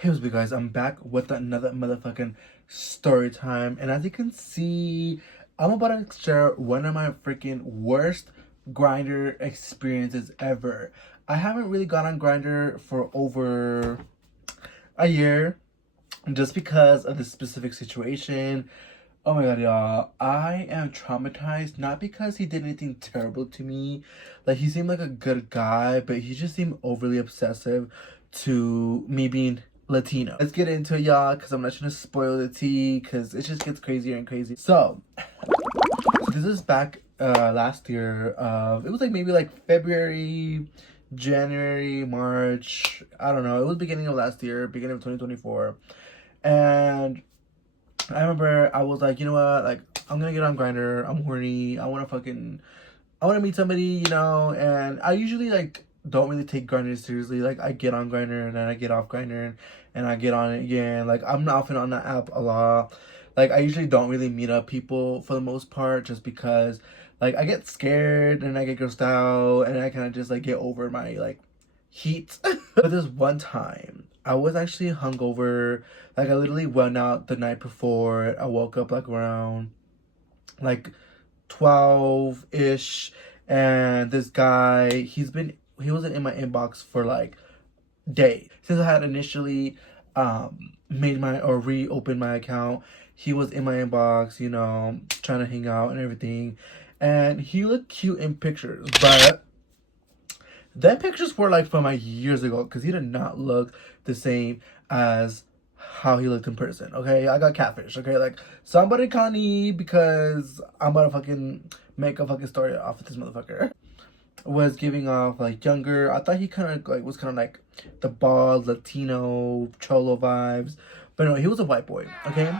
Hey, what's up, guys? I'm back with another motherfucking story time, and as you can see, I'm about to share one of my freaking worst grinder experiences ever. I haven't really gone on grinder for over a year, just because of this specific situation. Oh my god, y'all. I am traumatized, not because he did anything terrible to me. Like, he seemed like a good guy, but he just seemed overly obsessive to me being Latino. Let's get into it, y'all, because I'm not trying to spoil the tea, because it just gets crazier and crazy. So this is back last year. It was like maybe like February, January, March. I don't know. It was beginning of last year, beginning of 2024. And I remember I was like, you know what, like, I'm gonna get on Grindr. I'm horny. I wanna meet somebody, and I usually like don't really take Grindr seriously. Like, I get on Grindr and then I get off Grindr and I get on it again. Like, I'm not often on that app a lot. Like, I usually don't really meet up people for the most part, just because like I get scared and I get grossed out and I kind of just like get over my like heat. But this one time, I was actually hungover. Like, I literally went out the night before. I woke up like around like 12-ish, and this guy, he wasn't in my inbox for like days. Since I had initially made my or reopened my account, he was in my inbox, trying to hang out and everything. And he looked cute in pictures, but then pictures were like from like years ago, because he did not look the same as how he looked in person. Okay, I got catfish. Okay, like, somebody call me, because I'm about to fucking make a fucking story off of this motherfucker. Was giving off like younger. I thought he kind of like was kind of like the bald Latino cholo vibes, but no, he was a white boy. Okay,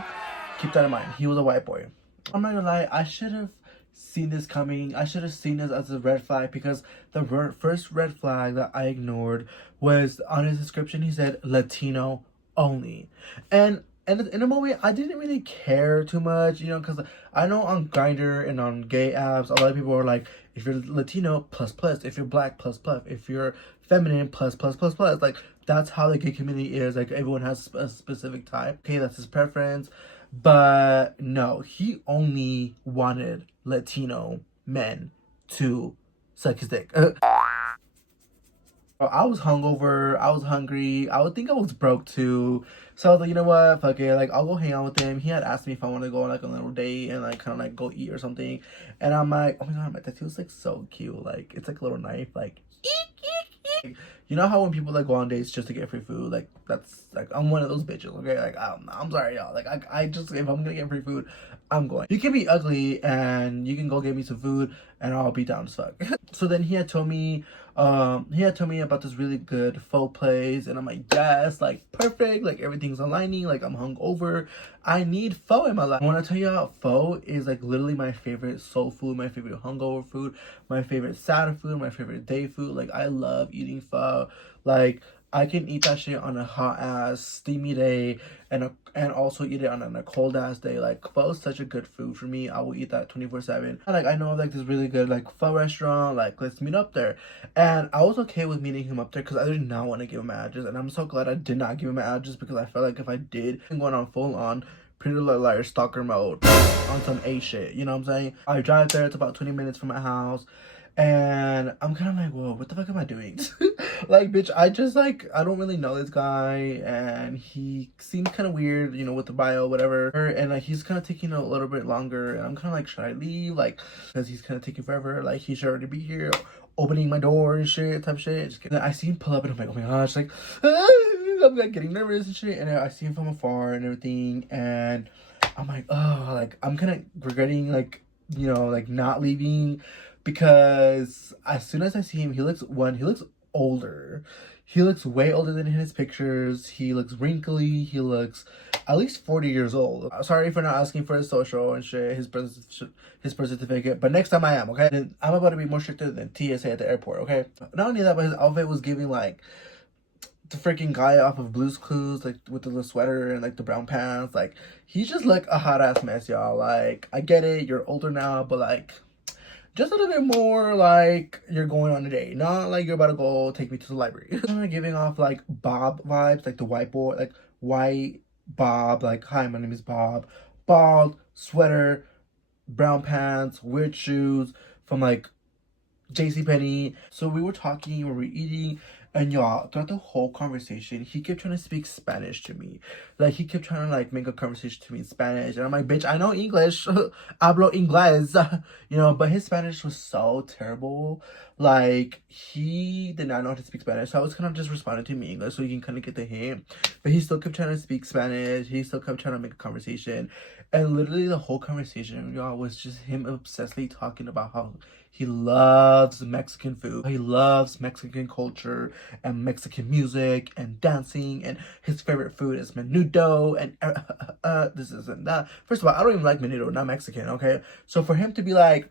keep that in mind. He was a white boy. I'm not gonna lie, I should have seen this coming. I should have seen this as a red flag, because the first red flag that I ignored was on his description. He said Latino only, and in a moment I didn't really care too much, because I know on Grindr and on gay apps a lot of people are like, if you're Latino, plus plus, if you're black, plus plus, if you're feminine, plus plus plus plus. Like, that's how the gay community is. Like, everyone has a specific type. Okay, that's his preference. But no, he only wanted Latino men to suck his dick. I was hungover, I was hungry, I would think I was broke too. So I was like, you know what, fuck it, like, I'll go hang out with him. He had asked me if I want to go on like a little date and like kind of like go eat or something. And I'm like, oh my god, my tattoo is like so cute. Like, it's like a little knife, like, you know how when people like go on dates just to get free food, like, that's like, I'm one of those bitches. Okay, like, I'm sorry, y'all. Like, I just, if I'm gonna get free food, I'm going. You can be ugly and you can go get me some food and I'll be down as fuck. So then he had told me about this really good pho place, and I'm like, yes, like, perfect, like, everything's aligning, like, I'm hungover, I need pho in my life. I want to tell you how pho is like literally my favorite soul food, my favorite hungover food, my favorite sad food, my favorite day food. Like, I love eating pho. Like, I can eat that shit on a hot ass steamy day, and also eat it on a cold ass day. Like, pho is such a good food for me. I will eat that 24/7. Like, I know of like this really good like pho restaurant. Like, let's meet up there. And I was okay with meeting him up there, because I did not want to give him my address, and I'm so glad I did not give him my address, because I felt like if I did, I'm going on full on Pretty Little Liars stalker mode on some A shit. You know what I'm saying? I drive there. It's about 20 minutes from my house. And I'm kind of like, whoa, what the fuck am I doing? Like, bitch, I don't really know this guy, and he seems kind of weird, with the bio, whatever. And like, he's kind of taking a little bit longer, and I'm kind of like, should I leave? Like, because he's kind of taking forever. Like, he should already be here, opening my door and shit, type shit. Just kidding. I see him pull up, and I'm like, oh my gosh, like, I'm like getting nervous and shit. And I see him from afar and everything, and I'm like, oh, like, I'm kind of regretting, like, like, not leaving, because as soon as I see him, he looks older. He looks way older than in his pictures. He looks wrinkly. He looks at least 40 years old. Sorry for not asking for his social and shit, his birth certificate, but next time I am, okay? And I'm about to be more stricter than TSA at the airport, okay? Not only that, but his outfit was giving like the freaking guy off of Blue's Clues, like, with the little sweater and like the brown pants. Like, he's just like a hot ass mess, y'all. Like, I get it, you're older now, but like, just a little bit more like you're going on a date, not like you're about to go take me to the library. Kind of giving off like Bob vibes, like the white boy, like white Bob, like hi, my name is Bob, bald, sweater, brown pants, weird shoes from like JCPenney. So we were talking, we were eating, and y'all, throughout the whole conversation, he kept trying to speak Spanish to me. Like, he kept trying to, like, make a conversation to me in Spanish. And I'm like, bitch, I know English. Hablo inglés. You know, but his Spanish was so terrible. Like, he did not know how to speak Spanish. So I was kind of just responding to him in English so he can kind of get the hint. But he still kept trying to speak Spanish. He still kept trying to make a conversation. And literally the whole conversation, y'all, was just him obsessively talking about how he loves Mexican food. He loves Mexican culture and Mexican music and dancing. And his favorite food is menudo and this isn't that. First of all, I don't even like menudo, not Mexican, okay? So for him to be like,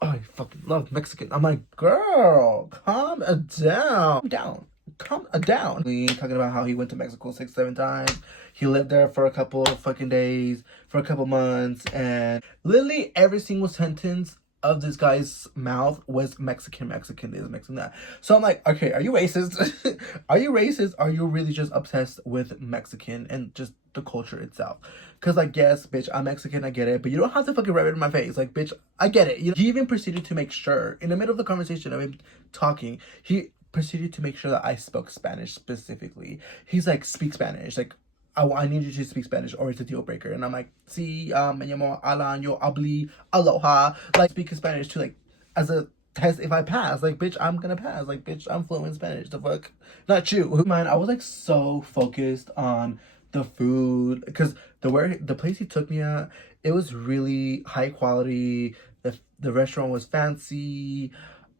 oh, I fucking love Mexican. I'm like, girl, calm down. Calm down. Talking about how he went to Mexico 6, 7 times. He lived there for a couple of fucking days, for a couple months, and literally every single sentence of this guy's mouth was Mexican this, Mexican that. So I'm like, okay, are you racist? Are you racist? Are you really just obsessed with Mexican and just the culture itself? Because, like, yes, bitch, I'm Mexican, I get it, but you don't have to fucking rub it in my face. Like, bitch, I get it. He even proceeded to make sure, in the middle of the conversation of him talking, he proceeded to make sure that I spoke Spanish specifically. He's like, speak Spanish. Like, I need you to speak Spanish or it's a deal breaker. And I'm like, me llamo Alan, yo habli, aloha. Like, speaking Spanish too, like, as a test if I pass. Like, bitch, I'm gonna pass. Like, bitch, I'm fluent in Spanish. The fuck? Not you. Man, I was like so focused on the food. Because the place he took me at, it was really high quality. The restaurant was fancy.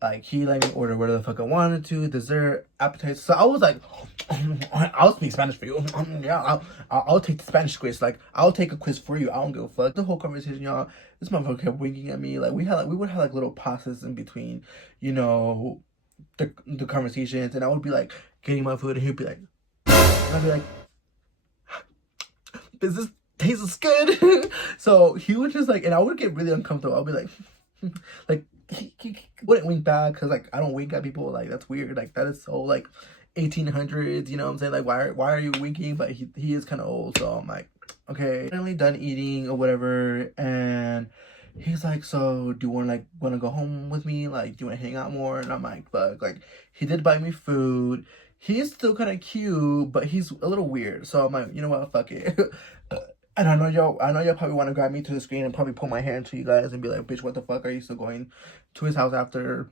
Like, he let me order whatever the fuck I wanted to, dessert, appetizer. So I was like, I'll speak Spanish for you. Yeah, I'll take the Spanish quiz. Like, I'll take a quiz for you. I don't give a fuck. The whole conversation, y'all, this motherfucker kept winking at me. Like, we would have like little pauses in between, you know, the conversations. And I would be like getting my food and he'd be like, and I'd be like, does this tastes good? So he would just like, and I would get really uncomfortable. I'll be like, like, he wouldn't wink back because like I don't wink at people. Like, that's weird. Like, that is so like 1800s, you know what I'm saying? Like, why are you winking? But he is kind of old, so I'm like, okay. Finally done eating or whatever, and he's like, so do you want to go home with me? Like, do you want to hang out more? And I'm like, fuck. Like, he did buy me food. He's still kind of cute, but he's a little weird. So I'm like, you know what? Fuck it. And I know y'all probably want to grab me to the screen and probably pull my hair into you guys and be like, bitch, what the fuck are you still going to his house after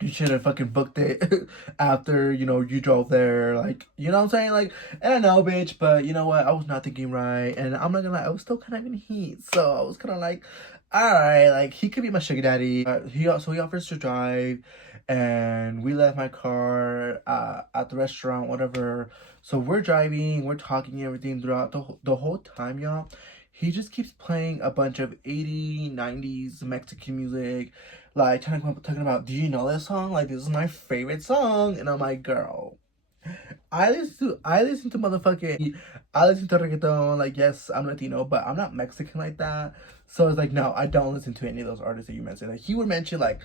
you should have fucking booked it after, you know, you drove there, like, you know what I'm saying? Like, and I know, bitch, but you know what? I was not thinking right, and I'm not gonna lie, I was still kind of in heat, so I was kind of like, all right, like, he could be my sugar daddy. He offers to drive, and we left my car at the restaurant, whatever. So we're driving, we're talking and everything throughout the whole time, y'all. He just keeps playing a bunch of 80s, 90s Mexican music, like talking about, do you know this song? Like, this is my favorite song. And I'm like, girl, I listen to motherfucking, I listen to reggaeton. Like, yes, I'm Latino, but I'm not Mexican like that. So it's like, no, I don't listen to any of those artists that you mentioned. Like, he would mention like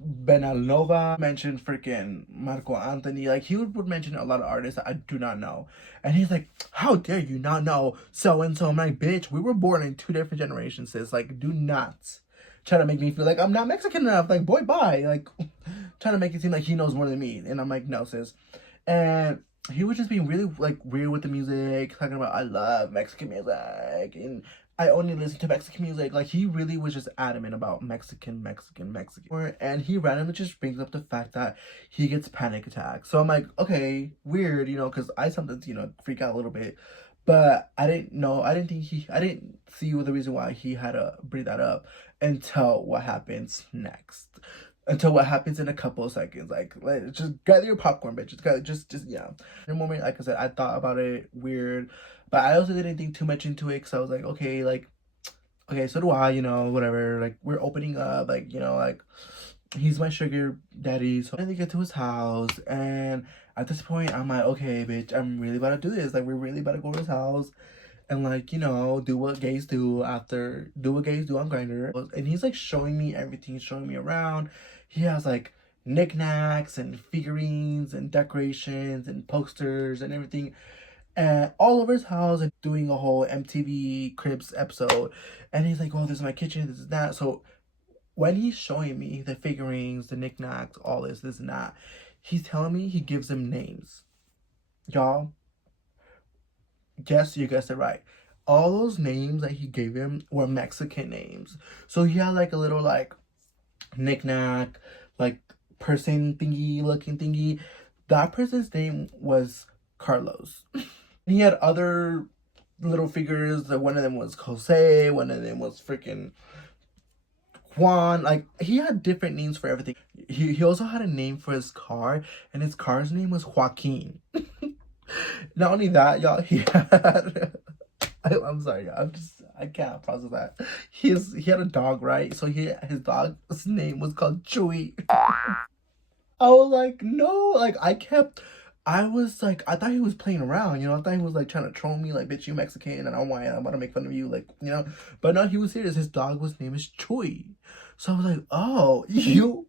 Benalova, mention freaking Marco Anthony. Like, he would mention a lot of artists that I do not know. And he's like, how dare you not know so and so? I'm like, bitch, we were born in 2 different generations, sis. Like, do not try to make me feel like I'm not Mexican enough. Like, boy, bye. Like, trying to make it seem like he knows more than me. And I'm like, no, sis. And he was just being really like weird with the music, talking about I love Mexican music and I only listen to Mexican music. Like, he really was just adamant about Mexican. And he randomly just brings up the fact that he gets panic attacks. So I'm like, okay, weird, you know, because I sometimes, you know, freak out a little bit. But I didn't see the reason why he had to bring that up until what happens next. Until what happens in a couple of seconds. Like, just gather your popcorn, bitch. Just yeah. In a moment, like I said, I thought about it weird, but I also didn't think too much into it because I was like, okay, so do I, you know, whatever. Like, we're opening up, like, you know, like, he's my sugar daddy. So I finally get to his house, and at this point, I'm like, okay, bitch, I'm really about to do this. Like, we're really about to go to his house. and like, you know, do what gays do on Grindr. And he's like showing me everything, showing me around. He has like knickknacks and figurines and decorations and posters and everything all over his house, and doing a whole MTV Cribs episode. And he's like, oh, this is my kitchen, this is that. So when he's showing me the figurines, the knickknacks, all this and that, he's telling me he gives them names. Y'all, guess you guessed it right. All those names that he gave him were Mexican names. So he had like a little like knickknack, like person thingy looking thingy. That person's name was Carlos. He had other little figures. Like one of them was Jose, one of them was freaking Juan. Like he had different names for everything. He also had a name for his car, and his car's name was Joaquin. Not only that, y'all, he had I'm sorry, y'all, I can't process that. He had a dog, right? So his dog's name was called Chewy. I was like, no, like I was like, I thought he was playing around, you know. I thought he was like trying to troll me, like, bitch, you Mexican, and I'm white, I'm about to make fun of you, like, you know. But no, he was serious. His dog was name is Choi. So I was like, oh, you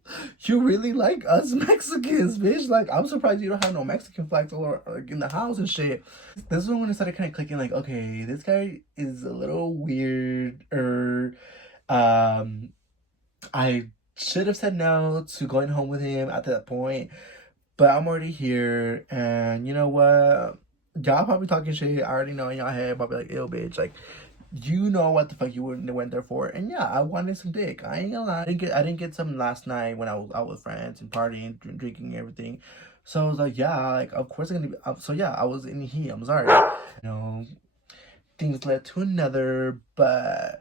really like us Mexicans, bitch. Like, I'm surprised you don't have no Mexican flags all over, like, in the house and shit. This is when I started kind of clicking, like, okay, this guy is a little weird, or I should have said no to going home with him at that point, but I'm already here, and you know what? Y'all probably talking shit. I already know in y'all head, probably like, ew, bitch. Like, you know what the fuck you went there for. And yeah, I wanted some dick. I ain't gonna lie. I didn't get some last night when I was out with friends and partying, drinking, everything. So I was like, yeah, like, of course I'm gonna be. So yeah, I was in heat. I'm sorry. You know, things led to another, but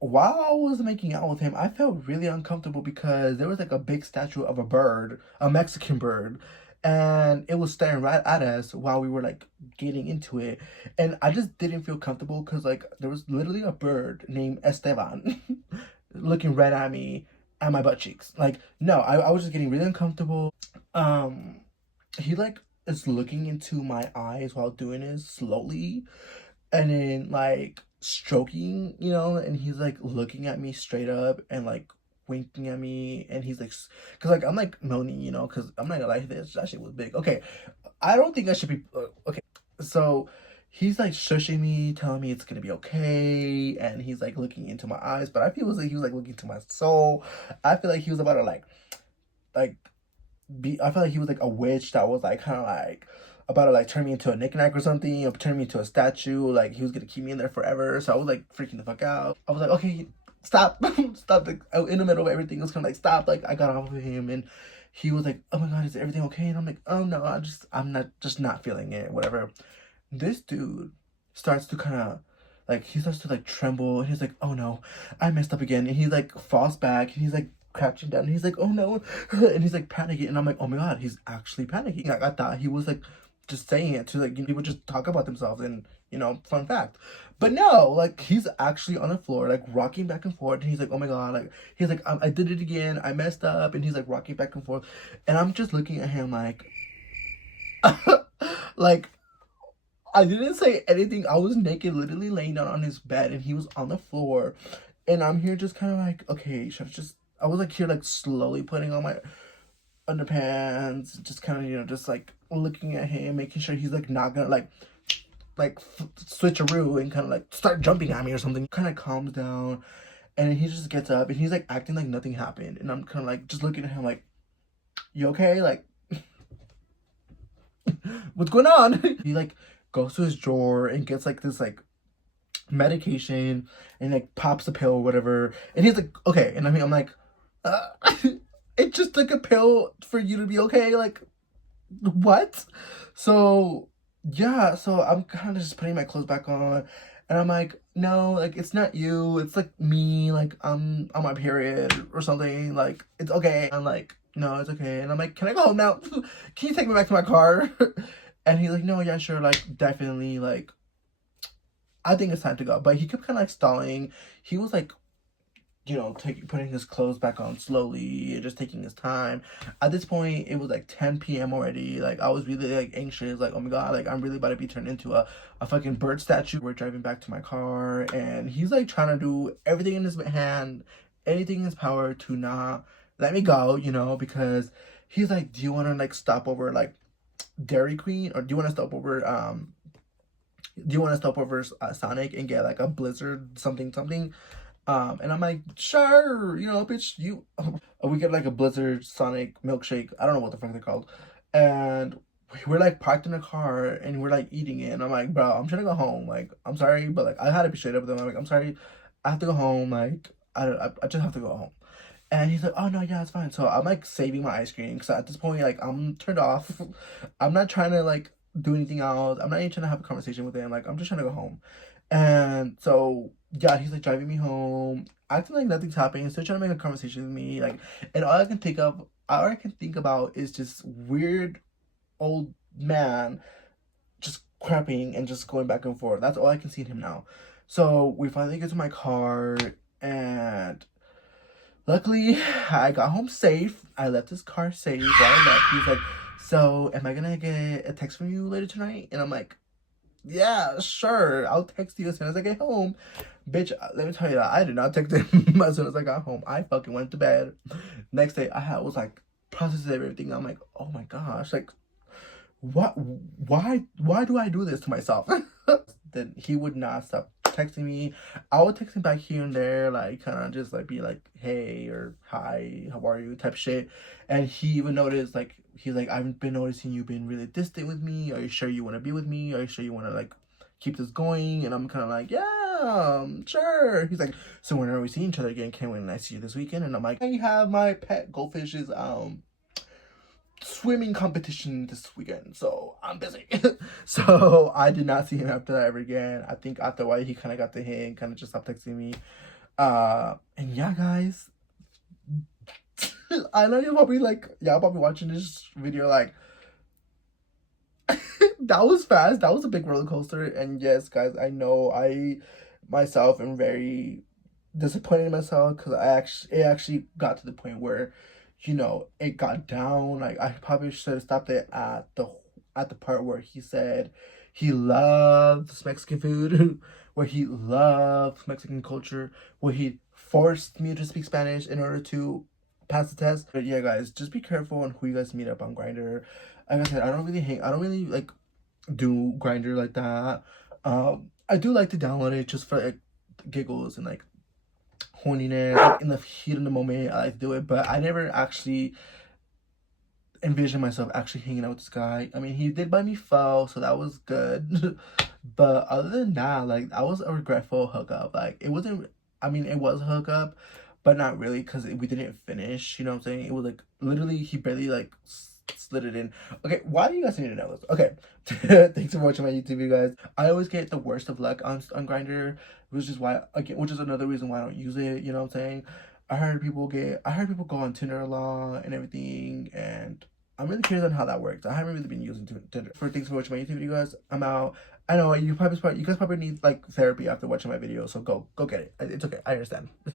while I was making out with him, I felt really uncomfortable because there was like a big statue of a bird, a Mexican bird, and it was staring right at us while we were like getting into it. And I just didn't feel comfortable because like there was literally a bird named Esteban looking right at me and my butt cheeks. Like, no, I was just getting really uncomfortable. Um, he like is looking into my eyes while doing it slowly, and then like stroking, you know, and he's like looking at me straight up and like winking at me, and he's like, because like I'm like moaning, you know, because I'm not gonna lie, this that shit was big. Okay, I don't think I should be okay. So he's like shushing me, telling me it's gonna be okay, and he's like looking into my eyes, but I feel like he was like looking to my soul. I feel like he was about to like I felt like he was like a witch that was like kind of like about to like turn me into a knickknack or something, or turn me into a statue. Like he was gonna keep me in there forever. So I was like freaking the fuck out. I was like, okay, stop, stop. Like in the middle of everything, it was kind of like stop. Like I got off of him, and he was like, oh my god, is everything okay? And I'm like, oh no, I'm not feeling it. Whatever. This dude starts to kind of like he starts to like tremble, and he's like, oh no, I messed up again, and he like falls back, and he's like crouching down, and he's like, oh no, and he's like panicking, and I'm like, oh my god, he's actually panicking. Like I thought he was like just saying it to like, you know, people just talk about themselves, and you know, fun fact. But no, like he's actually on the floor like rocking back and forth, and he's like, oh my god, like he's like, I did it again, I messed up, and he's like rocking back and forth, and I'm just looking at him like like I didn't say anything. I was naked, literally laying down on his bed, and he was on the floor. And I'm here just kind of like, okay, should I just... I was like here, like slowly putting on my underpants, just kind of, you know, just like looking at him, making sure he's like not gonna like switcheroo and kind of like start jumping at me or something. Kind of calms down, and he just gets up, and he's like acting like nothing happened. And I'm kind of like just looking at him like, you okay? Like, what's going on? He like goes to his drawer and gets like this like medication, and like pops a pill or whatever, and he's like, okay. And I mean, I'm like, it just took a pill for you to be okay? Like, what? So yeah, so I'm kind of just putting my clothes back on, and I'm like, no, like it's not you, it's like me, like I'm on my period or something, like it's okay. I'm like, no, it's okay. And I'm like, can I go home now? Can you take me back to my car? And he's like, no, yeah, sure, like definitely, like I think it's time to go. But he kept kind of like stalling. He was like putting his clothes back on slowly, just taking his time. At this point, it was like 10 p.m. already. Like, I was really like anxious, like, oh my god, like I'm really about to be turned into a fucking bird statue. We're driving back to my car, and he's like trying to do everything in his hand, anything in his power to not let me go, because he's like, do you want to like stop over like Dairy Queen, or do you want to stop over Sonic and get like a Blizzard something something? And I'm like, sure, bitch, we get like a Blizzard Sonic milkshake. I don't know what the fuck they're called. And we're like parked in a car and we're like eating it. And I'm like, bro, I'm trying to go home. Like, I'm sorry, but like, I had to be straight up with them. I'm like, I'm sorry, I have to go home. Like, I just have to go home. And he's like, oh no, yeah, it's fine. So I'm like saving my ice cream because at this point, like, I'm turned off. I'm not trying to like do anything else. I'm not even trying to have a conversation with him. Like, I'm just trying to go home. And so yeah, he's like driving me home, acting like nothing's happening, still trying to make a conversation with me. Like, and all I can think about is just weird old man just crapping and just going back and forth. That's all I can see in him now. So we finally get to my car, and luckily I got home safe. I left his car safe while I left. He's like, so am I gonna get a text from you later tonight? And I'm like, yeah, sure. I'll text you as soon as I get home. Bitch, let me tell you that I did not text him as soon as I got home. I fucking went to bed. Next day, was like processing everything. I'm like, oh my gosh, like, what? Why do I do this to myself? Then he would not stop texting me. I would text him back here and there, like kind of just like be like, hey or hi, how are you type shit. And he even noticed, like, he's like, I've been noticing you've been really distant with me. Are you sure you want to be with me? Are you sure you want to like keep this going? And I'm kind of like, yeah, sure. He's like, so when are we seeing each other again? Can't wait when I see you this weekend. And I'm like, I have my pet goldfish's swimming competition this weekend, so I'm busy. So I did not see him after that ever again. I think after a while he kind of got the hint, kind of just stopped texting me. And yeah, guys, I know you're probably like, y'all probably watching this video like, that was fast. That was a big roller coaster. And yes, guys, I know I myself am very disappointed in myself because it actually got to the point where it got down. Like, I probably should have stopped it at the part where he said he loves Mexican food, where he loves Mexican culture, where he forced me to speak Spanish in order to pass the test. But yeah, guys, just be careful on who you guys meet up on Grindr. Like I said, I don't really like do Grindr like that. I do like to download it just for like giggles and like horniness, like in the heat of the moment. I like to do it, but I never actually envisioned myself actually hanging out with this guy. I mean, he did buy me pho, so that was good. But other than that, like, that was a regretful hookup. Like, it wasn't, I mean, it was a hookup, but not really, because we didn't finish, you know what I'm saying? It was like, literally, he barely like slid it in. Okay, why do you guys need to know this? Okay, thanks for watching my YouTube, you guys. I always get the worst of luck on Grindr, which is another reason why I don't use it, you know what I'm saying? I heard people go on Tinder a lot and everything, and I'm really curious on how that works. I haven't really been using Tinder. Thanks for watching my YouTube video, guys. I'm out. I know you guys probably need like therapy after watching my video, so go get it. It's okay. I understand.